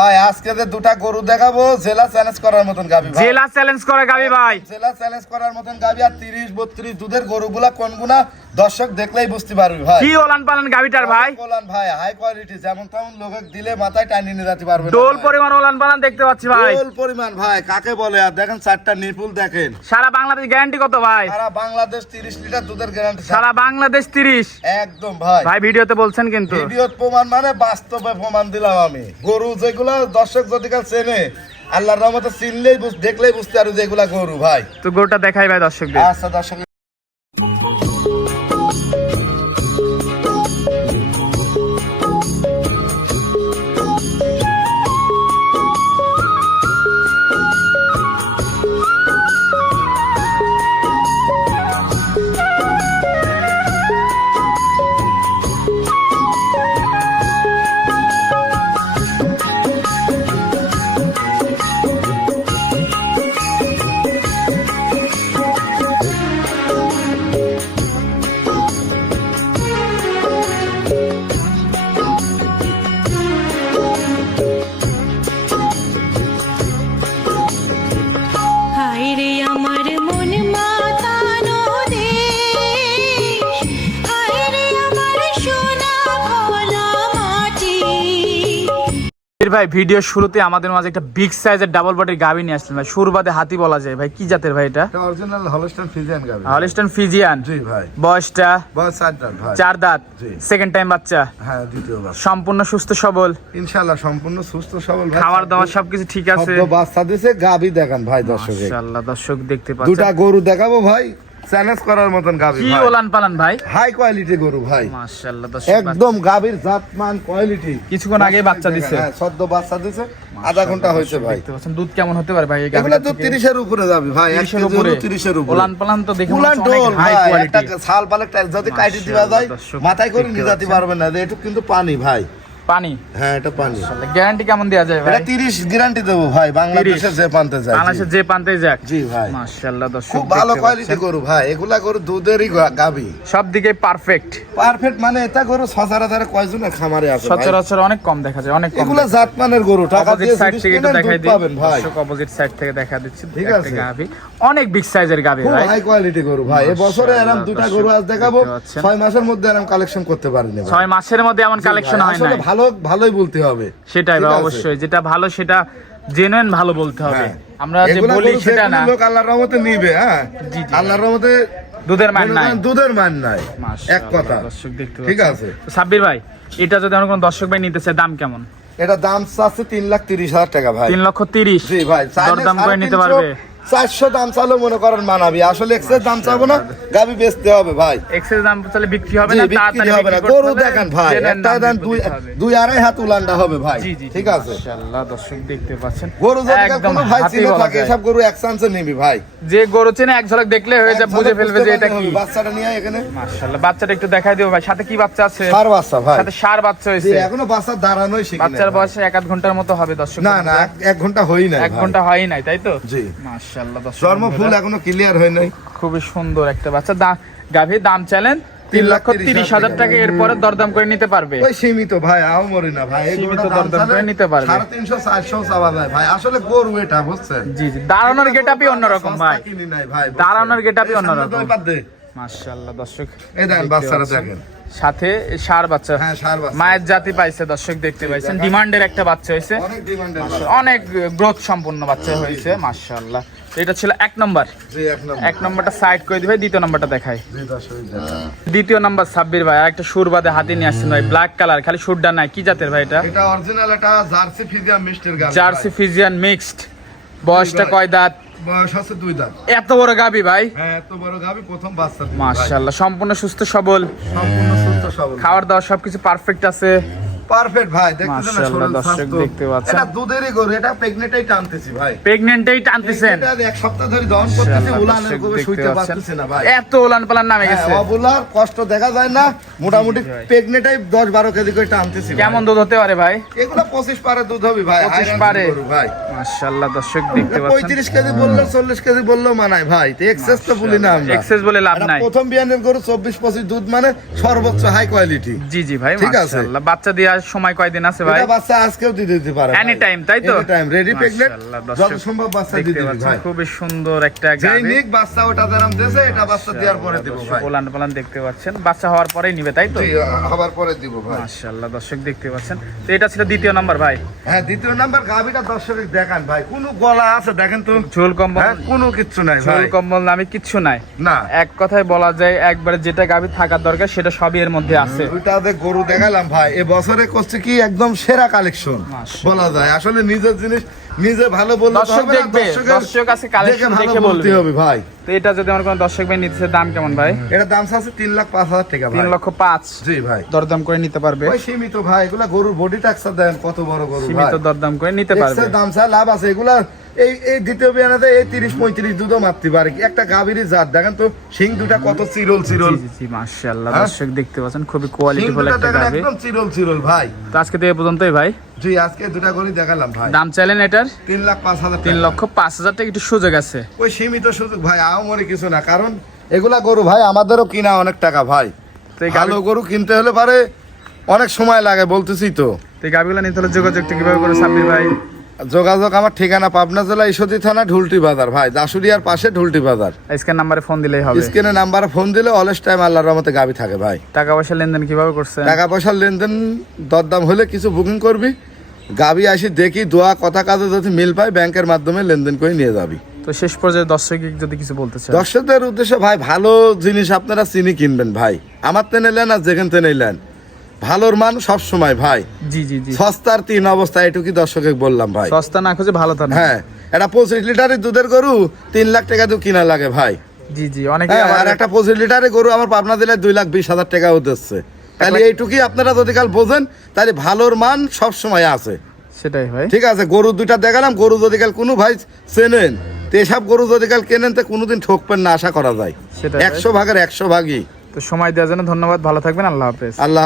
ভাই আজকে যে দুটা গরু দেখাবো জেলা চ্যালেঞ্জ করার মতন গাবি ভাই। জেলা চ্যালেঞ্জ করে গাবি ভাই। জেলা চ্যালেঞ্জ করার মতন গাবি আর তিরিশ বত্রিশ দুধের গরুগুলা কোনগুলা দর্শক দেখলেই বুঝতে পারবি ভাই। কি ওলান পালান গাবিটার ভাই? বলান ভাই হাই কোয়ালিটি যেমন তেমন লোকে দিলে মাথায় টানিয়ে নিয়ে যেতে পারবে ডোল পরিমাণ ওলান পালান দেখতে পাচ্ছি ভাই। ডোল পরিমাণ ভাই কাকে বলে? আর দেখেন চারটা নিপুল দেখেন। সারা বাংলাদেশ গ্যারান্টি কত ভাই? সারা বাংলাদেশ তিরিশ লিটার দুধের গ্যারান্টি সারা বাংলাদেশ তিরিশ। একদম ভাই। ভাই ভিডিওতে বলছেন কিন্তু। ভিডিও প্রমাণ মানে বাস্তবে প্রমাণ দিলাম আমি। গরু যেগুলা দর্শক যদি কাল চেনে আল্লাহর রহমতে চিনলেই দেখলেই বুঝতে পারো যে এগুলা গরু ভাই। তো গরুটা দেখাই ভাই দর্শক আচ্ছা দর্শক এর ভাই ভিডিও শুরুতে আমাদের মাঝে একটা বিগ সাইজের ডাবল বডির গাবি নিয়ে আসলেন ভাই। সুরবাদে হাতি বলা যায় ভাই। কি জাতের ভাই এটা? অরিজিনাল হলস্টাইন ফিজিয়ান গাবি। হলিস্টন ফিজিয়ান জি ভাই। বয়সটা? বয়স চার দাঁত ভাই। চার দাঁত। জি। সেকেন্ড টাইম বাচ্চা। হ্যাঁ দ্বিতীয়বার সম্পূর্ণ সুস্থ সবল। ইনশাআল্লাহ সম্পূর্ণ সুস্থ সবল ভাই। খাবার দাবার সবকিছু ঠিক আছে। শব্দ বাচ্চা দিছে গাবি দেখান ভাই দর্শক মাশাআল্লাহ দর্শক দেখতে দুটা পাচ্ছেন গরু দেখাবো ভাই। চ্যালেঞ্জ করার মতন গাবি কি ওলান পালান ভাই? হাই কোয়ালিটি গরু ভাই। মাশাআল্লাহ একদম গাবির জাতমান কোয়ালিটি কিছুক্ষণ আগে বাচ্চা দিছে। হ্যাঁ সদ্য বাচ্চা দিছে। আধা ঘণ্টা হয়েছে ভাই। দেখতে পাচ্ছেন। দুধ কেমন হতে পারে ভাই এগুলো তো থেকে? তিরিশের উপরে যাবে ভাই। এক 30 এর উপরে? হলো তিরিশের উপরে। ওলান পালান তো দেখে মনে উলান হচ্ছে অনেক ডোল হাই ভাই। কোয়ালিটি ছাল পালে যদি কাটি দিবা দর্শক মাথায় করে নিয়ে যেতে। পারবে না। এটা কিন্তু পানি ভাই। পানি? হ্যাঁ এটা পানি। গ্যারান্টি কেমন দেওয়া যায় ভাই? এটা তিরিশ গ্যারান্টি দেবো ভাই বাংলাদেশে যে পানতে যায় বাংলাদেশে যে পান্তে যাক। জি ভাই। মাশাআল্লাহ দর্শক খুব ভালো কোয়ালিটি। গরু ভাই এগুলা গরু দুধেরই গাবি। সব দিকে পারফেক্ট পারফেক্ট মানে এটা গরু সচরাচর কয়জনের খামারে আছে? সচরাচর অনেক কম দেখা যায় অনেক কম এগুলা জাতমানের গরু টাকা দিয়ে সাইড থেকে দেখাই দিই। দর্শক অপোজিট সাইড থেকে দেখা দিচ্ছি ঠিক আছে। গাভী অনেক বিগ সাইজের গাভী খুব ভাই। হাই কোয়ালিটি গরু ভাই এ বছরে এরকম দুটা গরু আজ দেখাবো দেখতে পাচ্ছেন। ছয় মাসের মধ্যে এরকম কালেকশন করতে পারিনি ভাই। ছয় মাসের মধ্যে এমন কালেকশন হয় আসলে না ভালো ভালোই বলতে হবে। সেটাই? অবশ্যই যেটা ভালো সেটা জেনুইন ভালো বলতে হবে। হ্যাঁ। আমরা যে বলি সেটা না। লোক আল্লাহর রহমতে নিবে হ্যাঁ। আল্লাহর রহমতে দুধের মান নাই। দুধের মান নাই। এক কথা। দর্শক দেখতে ঠিক আছে? সাব্বির ভাই এটা যদি আমার কোনো দর্শক ভাই নিতে চায় দাম কেমন? এটা দাম চাচ্ছে তিন লাখ তিরিশ হাজার টাকা ভাই। তিন লক্ষ তিরিশ। জি ভাই। দরদাম করে নিতে পারবে। চারশো দাম চালেও মনে করেন মানাবি। আসলে দাম চাবো না গাবি বেচতে হবে ভাই। এক্সেস দাম বিক্রি হবে না বিক্রি হবে না। গরু দেখেন ভাই একটা দাম দুই দুই আড়াই হাত উলান্ডা হবে ভাই। ঠিক আছে? মাশাআল্লাহ দর্শক দেখতে পাচ্ছেন। গরু যদি কোনো ভাই চিনে থাকে। এসব গরু এক চান্সে নিবি ভাই। যে গরু চেনে এক ঝলক দেখলে হয়ে এক বুঝে ফেলবে যে এটা কি। বাচ্চাটা নিয়ে এখানে। মাশাআল্লাহ বাচ্চাটা একটু দেখাই দিও ভাই সাথে কি বাচ্চা আছে? সার বাচ্চা ভাই। সাথে সার বাচ্চা জি, হয়েছে। এখনও বাচ্চা দাঁড়ানোই শিখি বাচ্চার। বয়স এক আধ ঘণ্টার মতো হবে দর্শক না না এক- এক ঘণ্টা হই না এক ঘণ্টা হয় নাই তাই তো? জি। মাশাআল্লাহ। জন্ম ফুল এখনও ক্লিয়ার হয় নাই। খুবই সুন্দর একটা বাচ্চা। দা দাম চাইলেন তিন লক্ষ তিরিশ হাজার টাকা এরপরে দরদাম করে নিতে পারবে। ওই সীমিত ভাই আও মরি না ভাই সীমিত দরদাম করে নিতে পারবে। সাড়ে তিনশো চারশো চাওয়া যায় ভাই। আসলে গরু এটা বুঝছেন? জি জি। দাঁড়ানোর গেটআপই অন্যরকম ভাই। ভাই দাঁড়ানোর সামনে অন্যরকম। মাশাআল্লাহ দর্শক। এই দেখেন বাচ্চারা দেখেন। সাথে সার বাচ্চা। হ্যাঁ সার বাচ্চা। মায়ের জাতি পাইছে দর্শক দেখতে পাইছেন। ডিমান্ডের একটা বাচ্চা হয়েছে। অনেক ডিমান্ডের অনেক গ্রোথ সম্পন্ন বাচ্চা হয়েছে মাশাআল্লাহ। এটা ছিল এক নম্বর। এক নম্বরটা সাইড করে দিবে দ্বিতীয় নম্বরটা দর্শক দেখেন। দ্বিতীয় নাম্বার সাব্বির ভাই একটা সুর বাদে হাতে নিয়ে আসছেন ভাই ব্ল্যাক কালার খালি সুরটা নাই। কি জাতের ভাই এটা? এটা অরিজিনাল একটা জার্সি ফিজিয়াম মিস্টের জার্সি ফিজিয়ান মিক্সড বয়সটা। কয় দাঁত? দাওয়ার এত বড় গাবি ভাই? হ্যাঁ এত বড় গাবি প্রথম বাচ্চা। মাশাআল্লাহ সম্পূর্ণ সুস্থ সবল। সম্পূর্ণ সুস্থ সবল। খাওয়ার দাবার সবকিছু পারফেক্ট আছে। পারফেক্ট ভাই দেখতেছেন দর্শক দেখতে পাচ্ছেন। এটা দুধেরই গরু এটা টানতেছি ভাই। টানতেছেন। এটা এক সপ্তাহ ধরে দহন করতেছি মাশাআল্লাহ, উলানের গোবে শুইতে। পারতেছি না ভাই। এত ওলান পালান নামে হ্যাঁ, গেছে। অবুলার কষ্ট দেখা যায় না মোটামুটি জি ভাই। প্রেগনেন্টই দশ বারো কেজি করে টানতেছি কেমন দুধ হতে পারে ভাই? এগুলো পঁচিশ পারে দুধ হবে ভাই 25 পারে। গরু ভাই। মাশাআল্লাহ দর্শক দেখতে পাচ্ছেন। পঁয়ত্রিশ কেজি বলল চল্লিশ কেজি বলল মানায় ভাই তো এক্সেস তো বলি না আমরা। এক্সেস বলে লাভ নাই। প্রথম বিয়ানের গরু চব্বিশ পঁচিশ দুধ মানে সর্বোচ্চ হাই কোয়ালিটি জি জি ভাই ঠিক আছে। মাশাআল্লাহ বাচ্চা দিয়ে সময় কয়দিন আছে ভাই? বাচ্চা আজকেও দিতে দিতে পারে এনি টাইম তাই তো? টাইম রেডি প্রেগনেন্ট যত সম্ভব বাচ্চা দিতে ভাই। খুবই সুন্দর একটা গাভী। নিক বাচ্চা ওটা দাম এটা বাচ্চা দেওয়ার পরে দিব ভাই। পোলান পোলান দেখতে পাচ্ছেন। বাচ্চা হওয়ার পরেই নিবে তাই তো? আবার পরে দিব ভাই। মাশাআল্লাহ দর্শক দেখতে পাচ্ছেন। তো এটা ছিল দ্বিতীয় নাম্বার ভাই। হ্যাঁ দ্বিতীয় নাম্বার দেখান ভাই। কোন গলা আছে দেখেন তো। ঝোল কম্বল? হ্যাঁ কোনো কিচ্ছু নাই ঝোল কম্বল নামে কিচ্ছু নাই। না। এক কথায় বলা যায় একবারে যেটা গাভী থাকার দরকার সেটা সবই এর মধ্যে আছে। ওইটা গরু দেখালাম ভাই এ বছরে করছে কি একদম সেরা কালেকশন বলা যায়। আসলে নিজের জিনিস নিজে ভালো বললে দর্শক দেখবে, দর্শক আছে দেখে দেখে বলতে হবে ভাই। তো এটা যদি আমার কোনো দর্শক ভাই নিতে দাম কেমন ভাই? এটা দাম আছে তিন লাখ পাঁচ হাজার টাকা তিন লক্ষ পাঁচ। জি ভাই। দরদাম করে নিতে পারবে। ওই সীমিত ভাই। এগুলা গরুর বডি টাক্সার দেন কত বড় গরু ভাই। সীমিত দরদাম করে নিতে পারবে। দাম ছাড়া লাভ আছে। এগুলা এই এই দ্বিতীয় বিয়ানাতে এই তিরিশ পঁয়ত্রিশ দুধও পারে একটা গাভীরই জাত দেখেন তো সিং দুটা কত চিরল চিরল। মাশাআল্লাহ হ্যাঁ? দর্শক দেখতে পাচ্ছেন খুবই কোয়ালিটি ফুল একটা গাভী একদম চিরল চিরল ভাই। তো আজকে তো এ পর্যন্তই ভাই। জি আজকে দুটা করে দেখালাম ভাই। দাম চাইলেন এটার? তিন লাখ পাঁচ হাজার তিন লক্ষ পাঁচ হাজার টাকা একটু সুযোগ আছে। ওই সীমিত সুযোগ ভাই কিছু না কারণ এগুলা গরু ভাই আমাদেরও কিনা অনেক টাকা ভাই। তো ভালো গরু কিনতে হলে পারে অনেক সময় লাগে বলতেছি তো। তো এই গাভীগুলো নিতে হলে যোগাযোগটা কীভাবে করে সাব্বির ভাই? যোগাযোগ আমার ঠিকানা পাবনা জেলা ঈশ্বরদী থানা ঢুলটি বাজার। ভাই দাসুরিয়ার পাশে ঢুলটি বাজার। স্ক্যান নাম্বারে ফোন দিলেই হবে। স্ক্রিনে নাম্বারে ফোন দিলে অলস টাইম আল্লাহর রহমতে গাবি থাকে ভাই। টাকা পয়সা লেনদেন কীভাবে করছেন? টাকা পয়সার লেনদেন দরদাম হলে কিছু বুকিং করবি। গাবি আসি দেখি দোয়া কথা কাজে যদি মিল পাই ব্যাংকের মাধ্যমে লেনদেন করে নিয়ে যাবি। তো শেষ পর্যায়ে দর্শক যদি কিছু বলতে চান দর্শকদের উদ্দেশ্যে ভাই ভালো জিনিস আপনারা চিনি কিনবেন ভাই। আমার তেনে নিলেন আর যেখান থেকে নিলেন। ভালোর মান সব সময় ভাই। জি জি জি। সস্তার তিন অবস্থা এটুকুই দর্শকে বললাম ভাই? সস্তা না খুঁজে ভালো থাকবে হ্যাঁ এটা পঁচিশ লিটারের দুধের গরু তিন লাখ টাকা দিয়ে কিনা লাগে ভাই। জি জি অনেকে হ্যাঁ, আর একটা পঁচিশ লিটারের গরু আমার পাবনা দিলে দুই লাখ বিশ হাজার টাকাও দিচ্ছে। তাহলে এইটুকুই আপনারা যদি কাল বোঝেন তাহলে ভালোর মান সব সময় আছে। সেটাই ভাই। ঠিক আছে গরু দুইটা দেখালাম গরু যদি কাল কোনো ভাই চেনেন তো এসব গরু যদি কাল কেনেন তো কোনোদিন ঠকবেন না আশা করা যায়। একশো ভাগের একশো ভাগই। তো সময় দেওয়ার জন্য ধন্যবাদ ভালো থাকবেন আল্লাহ হাফেজ। আল্লাহ।